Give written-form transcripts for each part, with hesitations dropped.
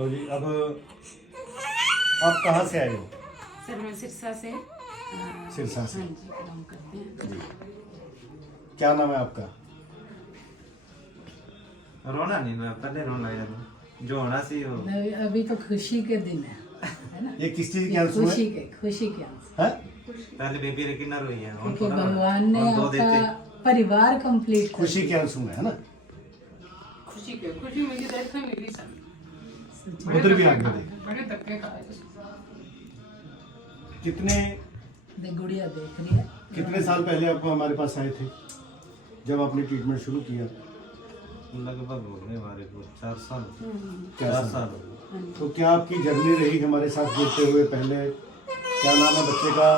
तो जी अब आप कहाँ से आए हो? सर मैं सिरसा से सिरसा से। हाँ जी बिलोंग करते हैं। जी क्या नाम है आपका? रोना नहीं, मैं पहले रोना लगा जो होना सी हो। अभी तो खुशी के दिन है ना। ये किस चीज के ये आंसू खुशी है? के आंसू, हैं? पहले बेबी रे कितना रोई है क्योंकि भगवान ने आपका परिवार कंप्लीट खुशी के आंसू है ना? खुशी मुझे देखा मिली सर। उधर भी आगे देख। बड़े धक्के खाए। कितने गुड़िया देख रही है। कितने साल पहले आपको हमारे पास आए थे जब आपने ट्रीटमेंट शुरू किया? लगभग हो गए हमारे को 4 साल। 4 साल हो गए। तो क्या आपकी जर्नी रही हमारे साथ जुड़ते हुए? पहले क्या नाम है बच्चे का?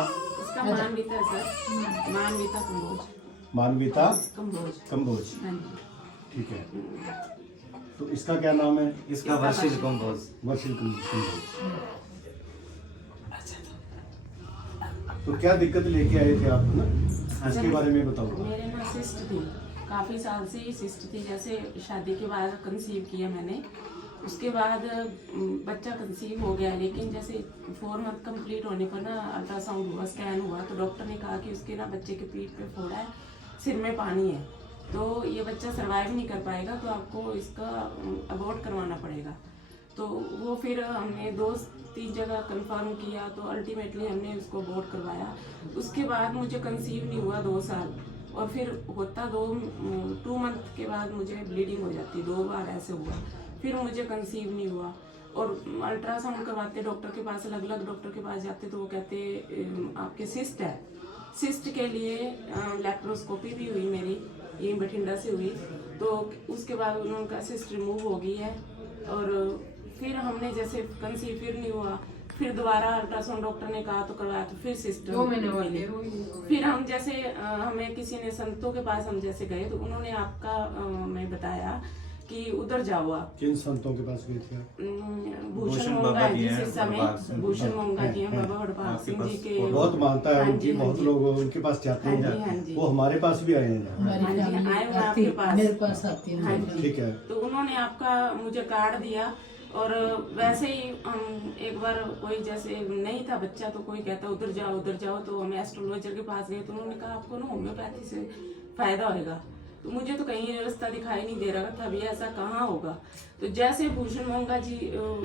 इसका मानवीता सर, मानवीता कंबोज। मानवीता कंबोज। कंबोज। हाँ जी। ठीक है। तो इसका क्या नाम है? इसका वर्षिल कंबोज। वर्षिल कंबोज। तो क्या दिक्कत लेके आए थे आप ना? इसके बारे में बताओ। मेरे ना सिस्ट थी, काफ़ी साल से ही सिस्ट थी। जैसे शादी के बाद कंसीव किया मैंने, उसके बाद बच्चा कंसीव हो गया, लेकिन जैसे 4 मंथ कंप्लीट होने पर ना अल्ट्रासाउंड हुआ, स्कैन हुआ, तो डॉक्टर ने कहा कि उसके ना बच्चे के पीठ पे फोड़ा है, सिर में पानी है, तो ये बच्चा सर्वाइव नहीं कर पाएगा, तो आपको इसका अबॉर्ट करवाना पड़ेगा। तो वो फिर हमने 2-3 जगह कंफर्म किया, तो अल्टीमेटली हमने उसको अबॉर्ट करवाया। उसके बाद मुझे कंसीव नहीं हुआ 2 साल, और फिर होता 2 मंथ के बाद मुझे ब्लीडिंग हो जाती, 2 बार ऐसे हुआ, फिर मुझे कंसीव नहीं हुआ। और अल्ट्रासाउंड करवाते डॉक्टर के पास, अलग अलग डॉक्टर के पास जाते, तो वो कहते आपके सिस्ट है। सिस्ट के लिए लैप्रोस्कोपी भी हुई मेरी, ये बठिंडा से हुई, तो उसके बाद उनका सिस्ट रिमूव हो गई है। और फिर हमने जैसे कंसीव फिर नहीं हुआ, फिर दोबारा अल्ट्रासाउंड डॉक्टर ने कहा तो करवाया, तो फिर सिस्ट मिली। फिर हम जैसे हमें किसी ने संतों के पास हम जैसे गए, तो उन्होंने आपका हमें बताया कि उधर जाओ आप। किन संतों के पास गए थे आप? भूषण मोंगा जी से समय, भूषण मोंगा जी हैं, बाबा हरपाल सिंह जी के बहुत मानता है हाँ उनकी, जी, हाँ बहुत जी। लोग उनके पास जाते हाँ जी, हाँ हैं। जी। वो हमारे पास भी आए हैं। हमारी हाँ जी, फैमिली आए हुए आती, आपके पास। मेरे पास आती है। हाँ जी। ठीक है। तो उन्होंने आपका मुझे कार्ड दिया, और वैसे ही हम एक बार कोई जैसे नहीं था बच्चा, तो कोई कहता उधर जाओ, तो हम एस्ट्रोलॉजर के पास गए, तो उन्होंने कहा आपको ना होम्योपैथी से फायदा होएगा। तो मुझे तो कहीं रास्ता दिखाई नहीं दे रहा था, अभी ऐसा कहाँ होगा। तो जैसे भूषण मोंगा जी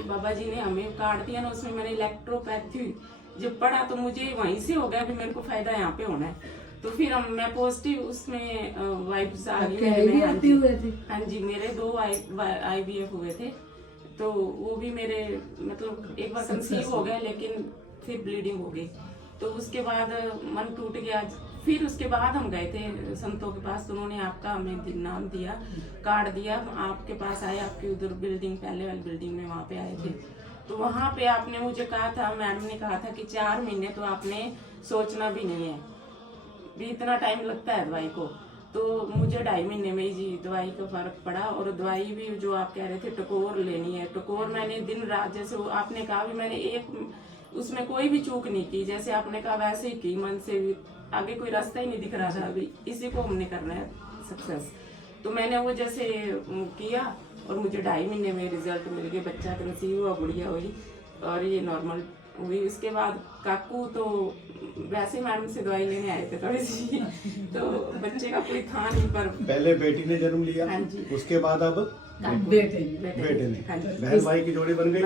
बाबा जी ने हमें कार्ड दिया ना, उसमें मैंने इलेक्ट्रोपैथी जब पढ़ा, तो मुझे वहीं से हो गया कि मेरे को फायदा यहाँ पे होना है। तो फिर मैं पॉजिटिव उसमें वाइब्स आ गई। हाँ जी, मेरे 2 IVF हुए थे, तो वो भी मेरे मतलब एक बार कंसीव हो गया, लेकिन फिर ब्लीडिंग हो गई। तो उसके बाद मन टूट गया। फिर उसके बाद हम गए थे संतों के पास, तो उन्होंने आपका हमें नाम दिया, कार्ड दिया, आपके पास आए, आपकी उधर बिल्डिंग, पहले वाली बिल्डिंग में वहाँ पे आए थे। तो वहाँ पे आपने मुझे कहा था, मैडम ने कहा था कि 4 महीने तो आपने सोचना भी नहीं है, भी इतना टाइम लगता है दवाई को। तो मुझे 2.5 महीने में ही जी दवाई का फर्क पड़ा। और दवाई भी जो आप कह रहे थे टकोर लेनी है, टकोर मैंने दिन रात, जैसे वो आपने कहा भी, मैंने एक उसमें कोई भी चूक नहीं की, जैसे आपने कहा वैसे ही की, मन से भी। आगे कोई रास्ता ही नहीं दिख रहा था, अभी इसी को हमने करना है सक्सेस। तो मैंने वो जैसे किया, और मुझे 2.5 महीने में रिजल्ट मिल गए, बच्चा कंसीव हुआ, गुड़िया हुई, और ये नॉर्मल हुई। उसके बाद काकू तो वैसे मैडम से दवाई लेने आए थे थोड़ी सी, तो बच्चे का कोई था नहीं, पर पहले बेटी ने जन्म लिया। हाँ जी। उसके बाद अब बेटे बेटे ने। हाँ जी। बहन भाई की जोड़ी बन गई।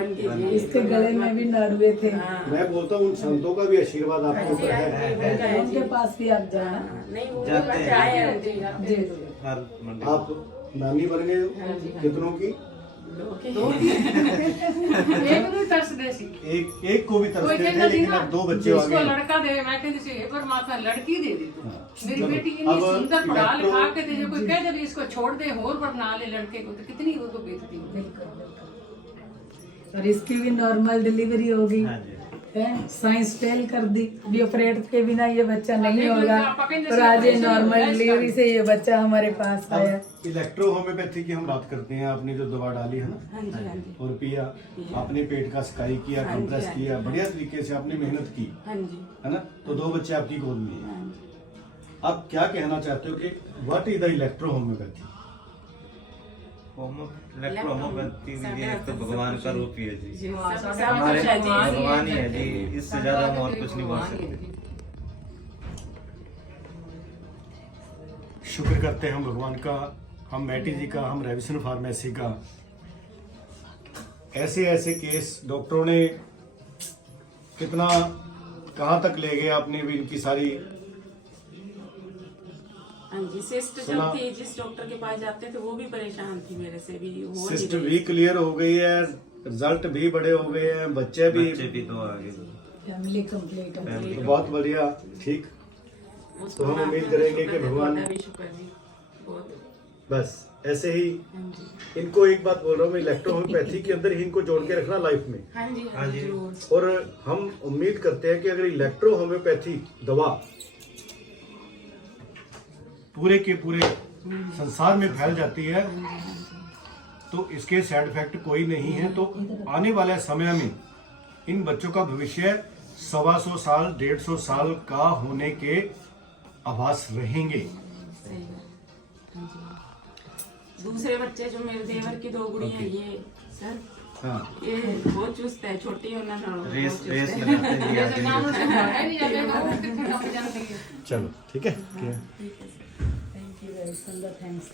इसके गले में भी नड़ुए थे। मैं बोलता हूँ उन संतों का भी आशीर्वाद आपके ऊपर है। उनके पास भी आप जाना। नहीं, वो जाते हैं। बच्चा आया है जी। जी। हर मंडे आप नानी बन गए हो। हाँ जी, हाँ। कितनों की? एक ਨੂੰ ਤਰਸਦੇ ਸੀ एक को भी ਕੋਈ तरसते थे, ਕਹਿੰਦਾ ਸੀ लेकिन ਨਾ अब 2 बच्चे आ ਜਿਸਕੋ गए। ਲੜਕਾ ਦੇਵੇ ਮੈਂ ਕਹਿੰਦੀ ਸੀ परमात्मा लड़की दे दे तू मेरी चलो, बेटी इतनी अब सुंदर पढ़ा इलेक्ट्रो- लिखा के दे जो कोई कह दे भी इसको छोड़ दे और बना ले लड़के को तो कितनी वो तो बेइज्जती होगी। बिल्कुल। और इसकी भी नॉर्मल डिलीवरी हो गई हाँ जी। है, साइंस फेल कर दी, भी ऑपरेट के बिना ये बच्चा नहीं हाँ, होगा, आप पकड़ और आज ये जैसे नॉर्मल ऑपरेशन डिलीवरी से ये बच्चा हमारे पास आया। इलेक्ट्रो होम्योपैथी की हम बात करते हैं। आपने जो दवा डाली है ना, हाँ जी, हाँ जी, और पिया, आपने पेट का स्काई किया, हाँ जी, कंप्रेस हाँ किया, जी। बढ़िया तरीके से आपने मेहनत की, हाँ जी, है ना। तो 2 बच्चे आपकी गोद में हैं। हाँ जी। आप क्या कहना चाहते हो कि what is the electro homeopathy? Homeopathy भी एक तो भगवान का रूप ही है जी। सब हमारे कुछ है जी। भगवान ही है जी, इससे ज्यादा हम और कुछ नहीं बोल सकते। शुक्र करते हैं हम भगवान का, हम मैटी जी का, हम रेविसन फार्मेसी का। ऐसे ऐसे केस डॉक्टरों ने कितना कहाँ तक ले गए आपने भी इनकी सारी हाँ जी, सिस्ट सुना। जब थी जिस डॉक्टर के पास जाते थे वो भी परेशान थी मेरे से भी, हो नहीं सिस्ट रही। भी क्लियर हो गई है, रिजल्ट भी बड़े हो गए हैं, बच्चे भी भी तो आगे फैमिली कंप्लीट हो गई। तो बहुत बढ़िया। ठीक, उसको तो हम माफ उम्मीद करना, करेंगे शुक्र कि है, भगवान- ਤੁਹਾਡਾ भी शुक्र जी बहुत। बस ऐसे ही हाँ जी, इनको एक बात बोल रहा हूँ, इलेक्ट्रो होम्योपैथी के अंदर ही इनको जोड़ के रखना लाइफ में। हाँ जी, हाँ जी। जरूर। और हम उम्मीद करते हैं कि अगर इलेक्ट्रो होम्योपैथी दवा पूरे के पूरे संसार में फैल जाती है तो इसके साइड इफेक्ट कोई नहीं है। तो आने वाले समय में इन बच्चों का भविष्य 125 साल 150 साल का होने के आभास रहेंगे। सही है। हाँ जी। दूसरे बच्चे जो मेरे देवर की 2 गुड़ियां हैं, ये सर हाँ, ये बहुत चुस्त है, छोटी होना ना हो, रेस बहुत रेस चुस्त है। लगाते हैं जैसे जी नाम आगे। से मारा नहीं जाएगा वो कितने काम जानती है। चलो ठीक है। Thank you very much, thanks